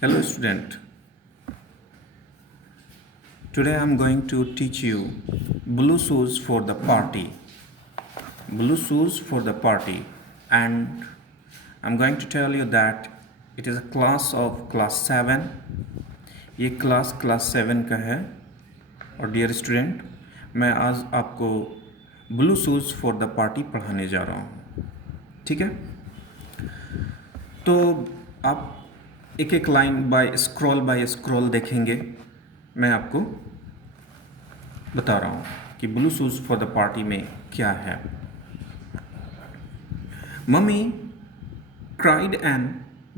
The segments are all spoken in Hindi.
Hello student, today I am going to teach you blue shoes for the party. Blue shoes for the party, and I'm going to tell you that it is a class of class 7. ये class 7 का है और डियर स्टूडेंट मैं आज आपको blue shoes for the party पढ़ाने जा रहा हूँ. ठीक है, तो आप एक एक लाइन बाय स्क्रॉल देखेंगे. मैं आपको बता रहा हूँ कि blue shoes for the party में क्या है. Mummy cried and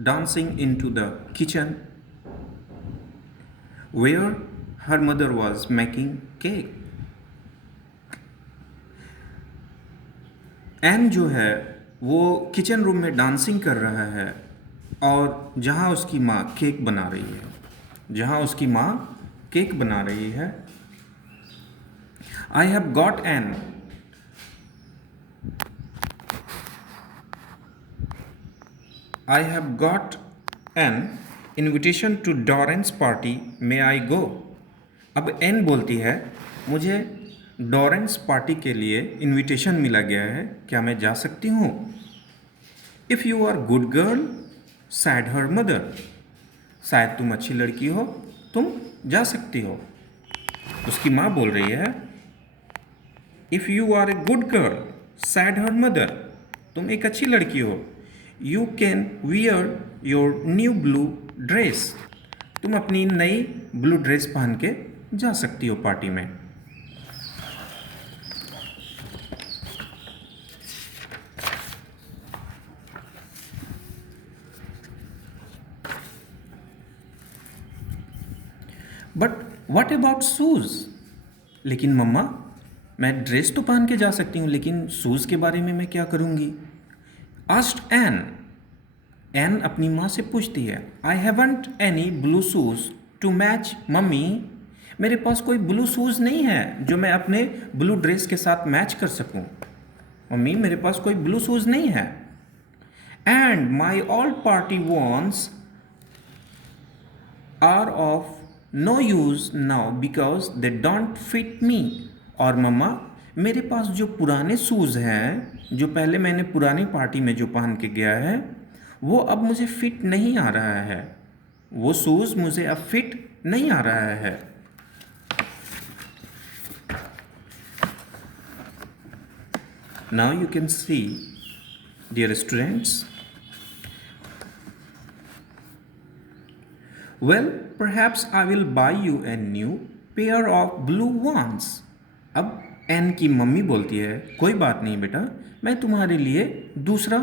dancing into the kitchen where her mother was making cake. Ann जो है वो किचन रूम में डांसिंग कर रहा है और जहाँ उसकी माँ केक बना रही है. I have got an invitation to Doran's party. May I go? अब एन बोलती है मुझे डॉरेंस पार्टी के लिए इनविटेशन मिला गया है, क्या मैं जा सकती हूँ? If you are good girl said her mother. शायद तुम अच्छी लड़की हो, तुम जा सकती हो. उसकी माँ बोल रही है if you are a good girl said her mother, तुम एक अच्छी लड़की हो. You can wear your new blue dress, तुम अपनी नई ब्लू ड्रेस पहन के जा सकती हो पार्टी में. But what about shoes? लेकिन मम्मा मैं ड्रेस तो पहन के जा सकती हूँ, लेकिन शूज़ के बारे में मैं क्या करूँगी? आस्क्ड एन अपनी माँ से पूछती है I haven't any blue shoes to match mummy. मेरे पास कोई ब्लू शूज़ नहीं है जो मैं अपने ब्लू ड्रेस के साथ मैच कर सकूँ. मम्मी मेरे पास कोई ब्लू शूज़ नहीं है. And my all party ones are of no use now because they don't fit me. और मम्मा मेरे पास जो पुराने शूज़ हैं, जो पहले मैंने पुरानी पार्टी में जो पहन के गया है, वो अब मुझे फिट नहीं आ रहा है. वो शूज़ मुझे अब फिट नहीं आ रहा है. Now you can see dear students, well perhaps I will buy you a new pair of blue ones. अब एन की मम्मी बोलती है कोई बात नहीं बेटा, मैं तुम्हारे लिए दूसरा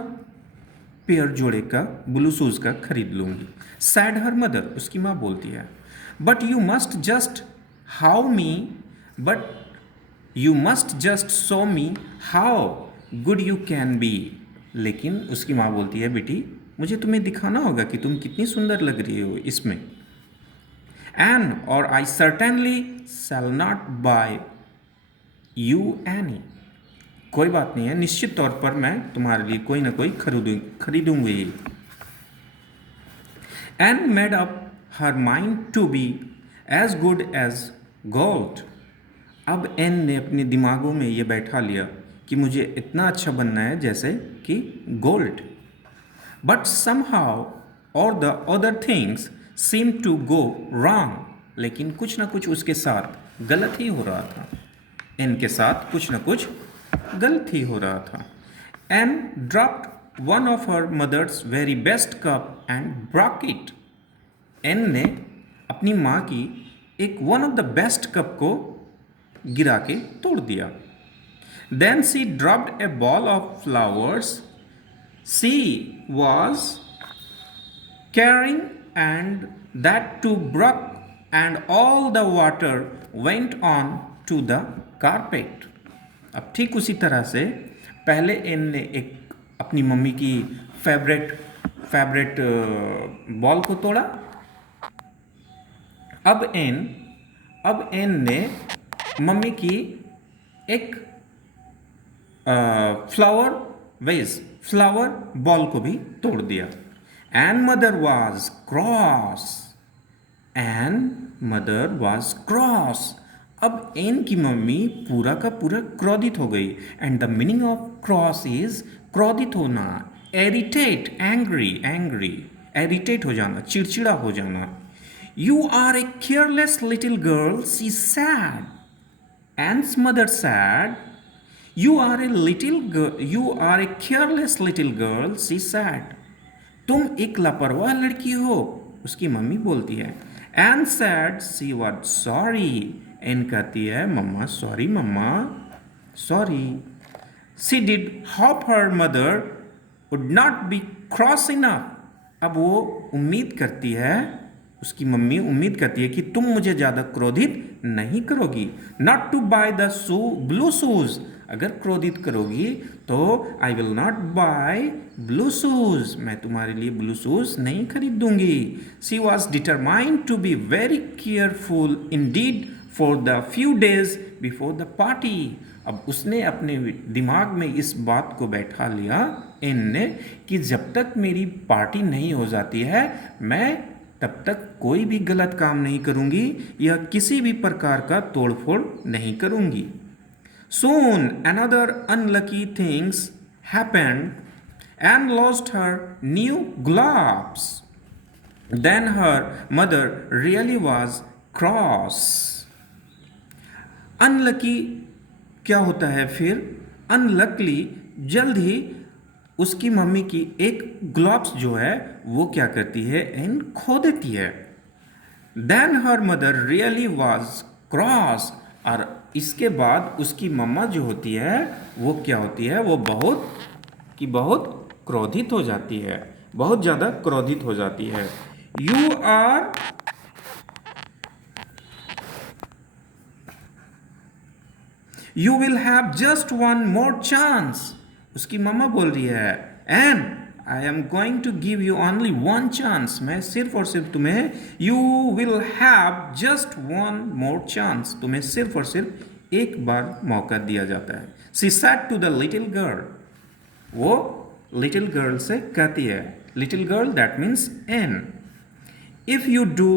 पेयर जोड़े का ब्लू शूज़ का खरीद लूँगी. सैड हर मदर, उसकी माँ बोलती है but you must just show me how good you can be. लेकिन उसकी माँ बोलती है बेटी मुझे तुम्हें दिखाना होगा कि तुम कितनी सुंदर लग रही हो इसमें. एन और I certainly shall not buy you any. कोई बात नहीं है, निश्चित तौर पर मैं तुम्हारे लिए कोई ना कोई खरीदूंगी. Ann made up her mind to be as good as gold. अब एन ने अपने दिमागों में ये बैठा लिया कि मुझे इतना अच्छा बनना है जैसे कि gold. But somehow or the other things seem to go wrong. लेकिन कुछ ना कुछ उसके साथ गलत ही हो रहा था. एन के साथ कुछ ना कुछ गलत ही हो रहा था. Ann dropped one of her mother's very best cup and broke it. Ann ने अपनी माँ की एक one of the best cup को गिरा के तोड़ दिया. Then she dropped a ball of flowers she was carrying and that too broke and all the water went on to the carpet. अब ठीक उसी तरह से पहले एन ने एक अपनी मम्मी की फेवरेट बॉल को तोड़ा. अब एन ने मम्मी की एक फ्लावर बॉल को भी तोड़ दिया. And mother was cross, and mother was cross. अब एन की मम्मी पूरा का पूरा क्रोधित हो गई। And the meaning of cross is क्रोधित होना, एरिटेट, एंग्री, एंग्री, एरिटेट हो जाना, चिड़चिड़ा हो जाना। You are a careless little girl, she said. Ann's mother said, you are a little girl, you are a careless little girl, she said. तुम एक लापरवाह लड़की हो, उसकी मम्मी बोलती है। And said, she was sorry. Ann कहती है mumma sorry, mumma sorry. She did hope her mother would not be cross enough. अब वो उम्मीद करती है, उसकी मम्मी उम्मीद करती है कि तुम मुझे ज़्यादा क्रोधित नहीं करोगी। Not to buy the blue shoes, अगर क्रोधित करोगी तो I will not buy blue shoes, मैं तुम्हारे लिए ब्लू शूज नहीं खरीद दूंगी। She was determined to be very careful indeed for the few days before the party. अब उसने अपने दिमाग में इस बात को बैठा लिया इन ने कि जब तक मेरी पार्टी नहीं हो जाती है मैं तब तक कोई भी गलत काम नहीं करूंगी या किसी भी प्रकार का तोड़फोड़ नहीं करूंगी। Soon another unlucky things happened and lost her new gloves. Then her mother really was cross. Unlucky क्या होता है फिर? Unluckily जल्द ही उसकी मम्मी की एक ग्लव्स जो है वो क्या करती है एंड खो देती है। Then her mother really was cross, और इसके बाद उसकी मम्मा जो होती है वो क्या होती है, वो बहुत क्रोधित हो जाती है, बहुत ज़्यादा क्रोधित हो जाती है। You will have just one more chance, उसकी मम्मा बोल रही है। And I am going to give you only one chance, मैं सिर्फ और सिर्फ तुम्हें, you will have just one more chance, तुम्हें सिर्फ और सिर्फ एक बार मौका दिया जाता है। She said to the little girl, वो लिटिल गर्ल से कहती है, little girl that means Ann, if you do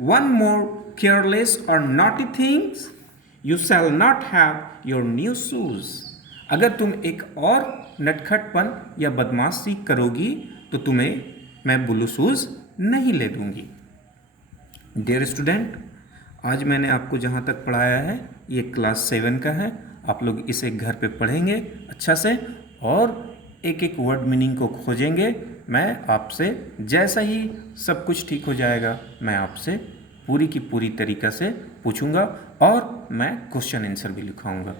one more careless और naughty things you shall not have your new shoes. अगर तुम एक और नटखटपन या बदमाशी करोगी तो तुम्हें मैं ब्लू शूज नहीं ले दूंगी। डियर स्टूडेंट, आज मैंने आपको जहाँ तक पढ़ाया है ये क्लास 7 का है। आप लोग इसे घर पे पढ़ेंगे अच्छा से और एक एक वर्ड मीनिंग को खोजेंगे। मैं आपसे जैसा ही सब कुछ ठीक हो जाएगा मैं आपसे पूरी की पूरी तरीक़ा से पूछूंगा और मैं क्वेश्चन आंसर भी लिखाऊंगा।